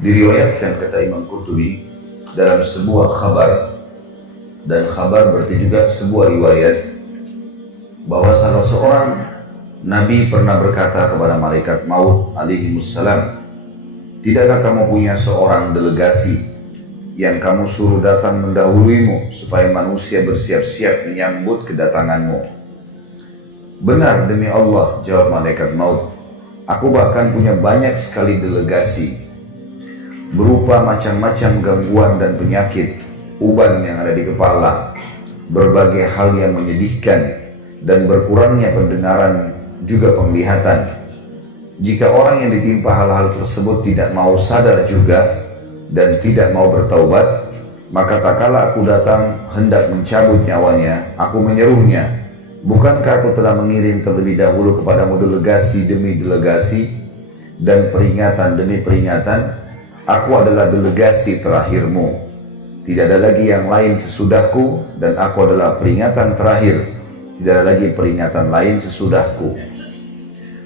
Diriwayatkan kata Imam Qurtubi dalam sebuah khabar, dan khabar berarti juga sebuah riwayat, bahwa salah seorang Nabi pernah berkata kepada malaikat maut alaihimussalam, "Tidakkah kamu punya seorang delegasi yang kamu suruh datang mendahuluimu supaya manusia bersiap-siap menyambut kedatanganmu?" "Benar demi Allah," jawab malaikat maut, "aku bahkan punya banyak sekali delegasi berupa macam-macam gangguan dan penyakit, uban yang ada di kepala, berbagai hal yang menyedihkan, dan berkurangnya pendengaran juga penglihatan. Jika orang yang ditimpa hal-hal tersebut tidak mau sadar juga dan tidak mau bertaubat, maka tak kala aku datang hendak mencabut nyawanya, aku menyerunya, 'Bukankah aku telah mengirim terlebih dahulu kepadamu delegasi demi delegasi dan peringatan demi peringatan? Aku adalah delegasi terakhirmu. Tidak ada lagi yang lain sesudahku, dan aku adalah peringatan terakhir. Tidak ada lagi peringatan lain sesudahku.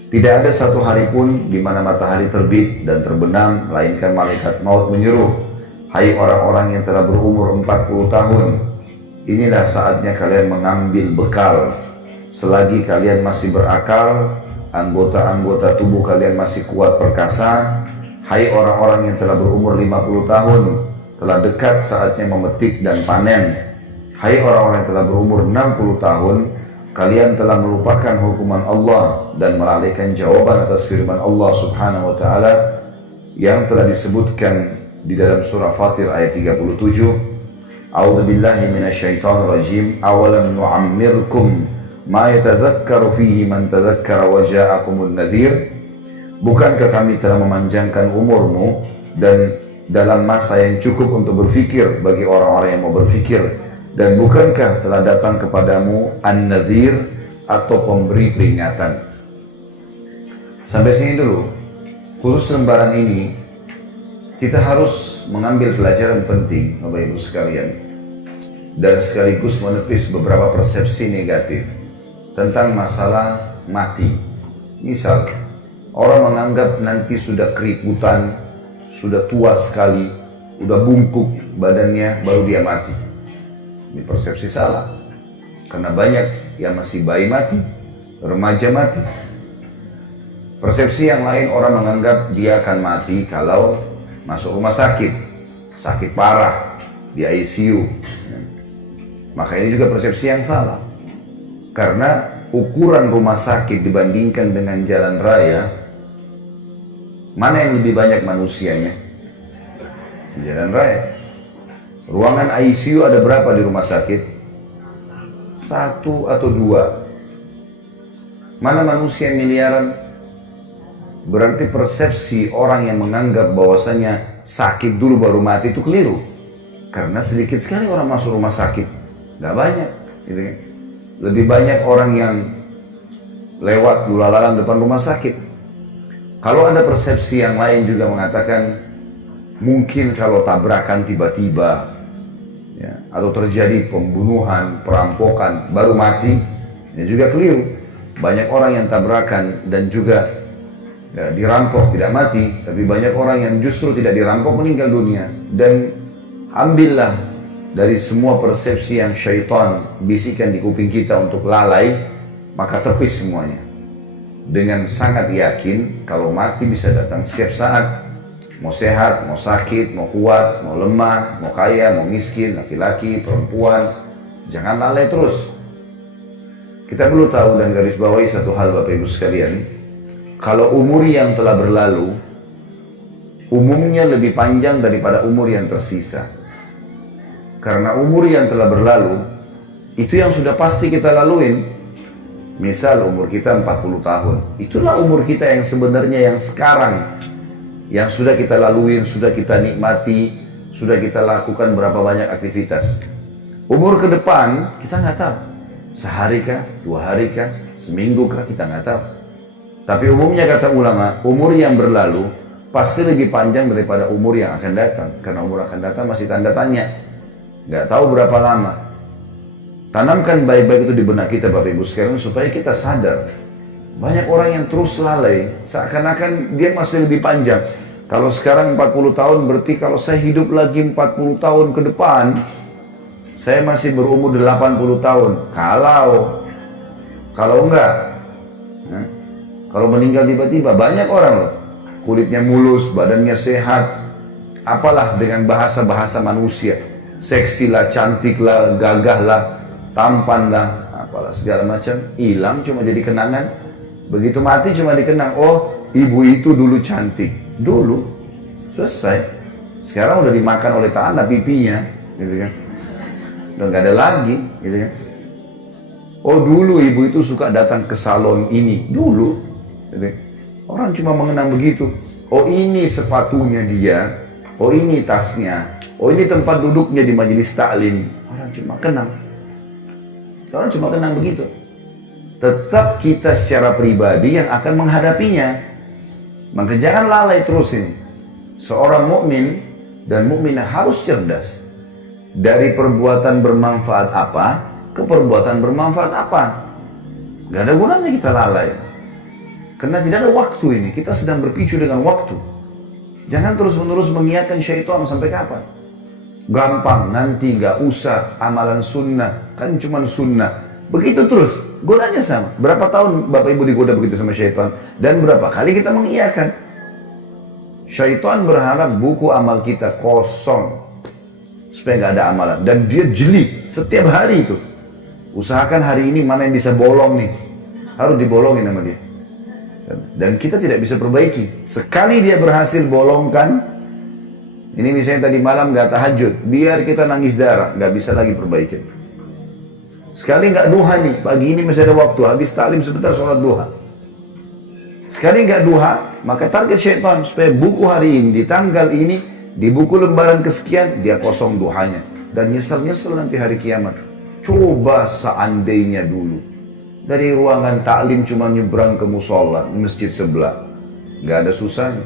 Tidak ada satu hari pun di mana matahari terbit dan terbenam, melainkan malaikat maut menyeru, 'Hai orang-orang yang telah berumur 40 tahun, inilah saatnya kalian mengambil bekal. Selagi kalian masih berakal, anggota-anggota tubuh kalian masih kuat perkasa. Hai orang-orang yang telah berumur 50 tahun, telah dekat saatnya memetik dan panen. Hai orang-orang yang telah berumur 60 tahun, kalian telah melupakan hukuman Allah dan melalaikan jawaban atas firman Allah subhanahu wa ta'ala yang telah disebutkan di dalam surah Fatir ayat 37. A'udzu billahi minasyaitonir rajim. Awalam nu'ammirkum ma yatadzakkaru fihi man tadzakkara wa ja'akumun nadhir. Bukankah kami telah memanjangkan umurmu dan dalam masa yang cukup untuk berfikir bagi orang-orang yang mau berfikir, dan bukankah telah datang kepadamu an-nadhir atau pemberi peringatan?" Sampai sini dulu. Khusus lembaran ini kita harus mengambil pelajaran penting Bapak Ibu sekalian, dan sekaligus menepis beberapa persepsi negatif tentang masalah mati. Misal, orang menganggap nanti sudah keriputan, sudah tua sekali, udah bungkuk badannya, baru dia mati. Ini persepsi salah. Karena banyak yang masih bayi mati, remaja mati. Persepsi yang lain, orang menganggap dia akan mati kalau masuk rumah sakit, sakit parah, di ICU. Maka ini juga persepsi yang salah. Karena ukuran rumah sakit dibandingkan dengan jalan raya, mana yang lebih banyak manusianya? Di jalan raya. Ruangan ICU ada berapa di rumah sakit? 1 atau 2. Mana manusia miliaran? Berarti persepsi orang yang menganggap bahwasanya sakit dulu baru mati itu keliru. Karena sedikit sekali orang masuk rumah sakit. Gak banyak. Gitu kan? Lebih banyak orang yang lewat lulalan depan rumah sakit. Kalau ada persepsi yang lain juga mengatakan mungkin kalau tabrakan tiba-tiba, ya, atau terjadi pembunuhan, perampokan baru mati, ini juga keliru. Banyak orang yang tabrakan dan juga ya, dirampok tidak mati, tapi banyak orang yang justru tidak dirampok meninggal dunia. Dan ambillah dari semua persepsi yang syaitan bisikan di kuping kita untuk lalai, maka tepis semuanya. Dengan sangat yakin kalau mati bisa datang setiap saat. Mau sehat, mau sakit, mau kuat, mau lemah, mau kaya, mau miskin, laki-laki, perempuan, jangan lalai terus. Kita perlu tahu dan garis bawahi satu hal Bapak Ibu sekalian. Kalau umur yang telah berlalu umumnya lebih panjang daripada umur yang tersisa. Karena umur yang telah berlalu itu yang sudah pasti kita laluin. Misal umur kita 40 tahun, itulah umur kita yang sebenarnya yang sekarang, yang sudah kita laluin, sudah kita nikmati, sudah kita lakukan berapa banyak aktivitas. Umur ke depan kita nggak tahu, sehari kah, 2 hari kah, seminggu kah, kita nggak tahu. Tapi umumnya kata ulama, umur yang berlalu pasti lebih panjang daripada umur yang akan datang, karena umur akan datang masih tanda tanya, nggak tahu berapa lama. Tanamkan baik-baik itu di benak kita Bapak Ibu sekalian supaya kita sadar. Banyak orang yang terus lalai, seakan-akan dia masih lebih panjang. Kalau sekarang 40 tahun berarti kalau saya hidup lagi 40 tahun ke depan, saya masih berumur 80 tahun. Kalau enggak, ya, kalau meninggal tiba-tiba, banyak orang loh, kulitnya mulus, badannya sehat, apalah dengan bahasa-bahasa manusia, seksi lah, cantik lah, gagah lah, tampan lah, apalah segala macam, hilang cuma jadi kenangan. Begitu mati cuma dikenang, oh ibu itu dulu cantik, dulu, selesai. Sekarang udah dimakan oleh tanah pipinya, gitu kan, udah nggak ada lagi, gitu kan. Oh dulu ibu itu suka datang ke salon ini, dulu, gitu. Orang cuma mengenang begitu. Oh ini sepatunya dia, oh ini tasnya, oh ini tempat duduknya di majelis taklim. Orang cuma kenang. Orang cuma kenang begitu. Tetap kita secara pribadi yang akan menghadapinya. Maka jangan lalai terus ini. Seorang mukmin dan mukminah harus cerdas. Dari perbuatan bermanfaat apa ke perbuatan bermanfaat apa. Gak ada gunanya kita lalai. Karena tidak ada waktu ini. Kita sedang berpicu dengan waktu. Jangan terus-menerus mengiyakan syaitan sampai kapan. Gampang, nanti gak usah amalan sunnah. Kan cuma sunnah. Begitu terus, godanya sama. Berapa tahun Bapak Ibu digoda begitu sama syaitan? Dan berapa kali kita mengiyakan? Syaitan berharap buku amal kita kosong. Supaya gak ada amalan. Dan dia jeli setiap hari itu. Usahakan hari ini mana yang bisa bolong nih. Harus dibolongin sama dia. Dan kita tidak bisa perbaiki. Sekali dia berhasil bolongkan, ini misalnya tadi malam gak tahajud, biar kita nangis darah, gak bisa lagi perbaiki. Sekali gak duha nih, pagi ini masih ada waktu, habis taklim sebentar sholat duha. Sekali gak duha, maka target syaitan supaya buku hari ini, di tanggal ini, di buku lembaran kesekian, dia kosong duhanya. Dan nyesel-nyesel nanti hari kiamat. Coba seandainya dulu dari ruangan taklim cuma nyebrang ke musola masjid sebelah, nggak ada susahnya.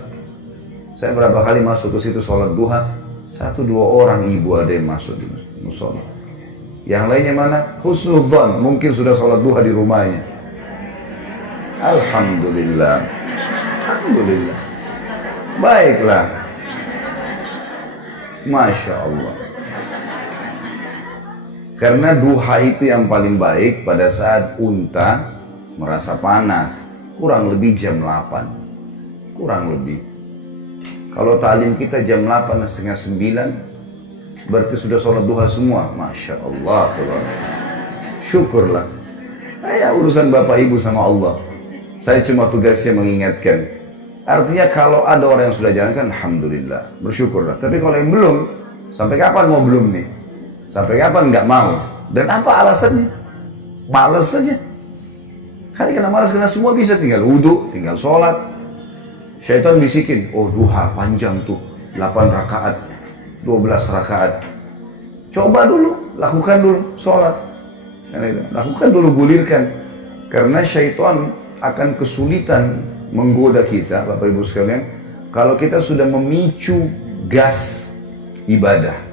Saya berapa kali masuk ke situ sholat duha, 1-2 orang ibu ada yang masuk di musola. Yang lainnya mana? Husnudzon, mungkin sudah sholat duha di rumahnya. Alhamdulillah, alhamdulillah. Baiklah, masya Allah. Karena duha itu yang paling baik pada saat unta merasa panas. Kurang lebih jam 8. Kurang lebih. Kalau taklim kita jam 8, setengah 9, berarti sudah sholat duha semua. Masya Allah. Syukurlah. Ya urusan Bapak Ibu sama Allah. Saya cuma tugasnya mengingatkan. Artinya kalau ada orang yang sudah jalankan, alhamdulillah. Bersyukurlah. Tapi kalau yang belum, sampai kapan mau belum nih? Sampai kapan nggak mau? Dan apa alasannya? Malas saja. Karena malas, karena semua bisa, tinggal wudhu, tinggal sholat. Syaitan bisikin, oh duha panjang tuh, 8 rakaat, 12 rakaat. Coba dulu, lakukan dulu sholat. Lakukan dulu, gulirkan. Karena syaitan akan kesulitan menggoda kita, Bapak Ibu sekalian, kalau kita sudah memicu gas ibadah.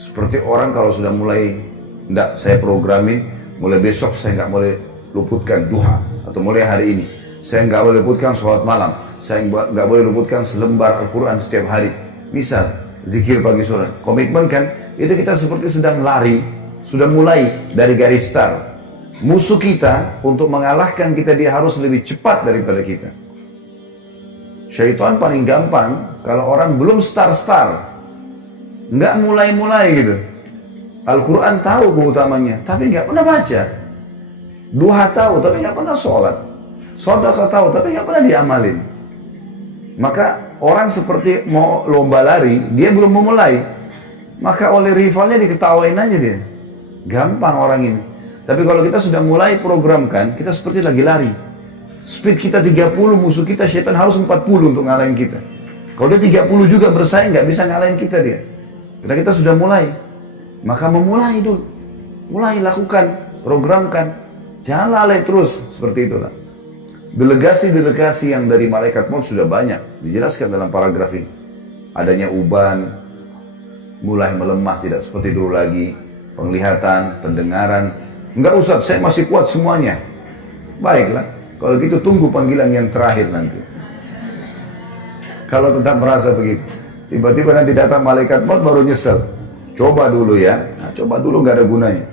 Seperti orang kalau sudah mulai, enggak, saya programin, mulai besok saya nggak boleh luputkan duha, atau mulai hari ini saya nggak boleh luputkan sholat malam, saya nggak boleh luputkan selembar Al-Quran setiap hari. Misal zikir pagi sore, komitmen kan? Itu kita seperti sedang lari, sudah mulai dari garis start. Musuh kita untuk mengalahkan kita, dia harus lebih cepat daripada kita. Syaitan paling gampang kalau orang belum start, nggak mulai-mulai gitu. Al-Quran tahu keutamanya, tapi nggak pernah baca. Duha tahu, tapi nggak pernah sholat. Sedekah tahu, tapi nggak pernah diamalin. Maka orang seperti mau lomba lari, dia belum memulai. Maka oleh rivalnya diketawain aja dia. Gampang orang ini. Tapi kalau kita sudah mulai programkan, kita seperti lagi lari. Speed kita 30, musuh kita syaitan harus 40 untuk ngalahin kita. Kalau dia 30 juga bersaing, nggak bisa ngalahin kita dia. Karena kita sudah mulai, maka memulai dulu. Mulai, lakukan, programkan. Jangan lalai terus, seperti itulah. Delegasi-delegasi yang dari malaikat maut sudah banyak. Dijelaskan dalam paragraf ini. Adanya uban, mulai melemah, tidak seperti dulu lagi. Penglihatan, pendengaran. Enggak Ustaz, saya masih kuat semuanya. Baiklah, kalau gitu tunggu panggilan yang terakhir nanti. Kalau tetap merasa begitu. Tiba-tiba nanti datang malaikat maut baru nyesel. Coba dulu ya. Nah, coba dulu nggak ada gunanya.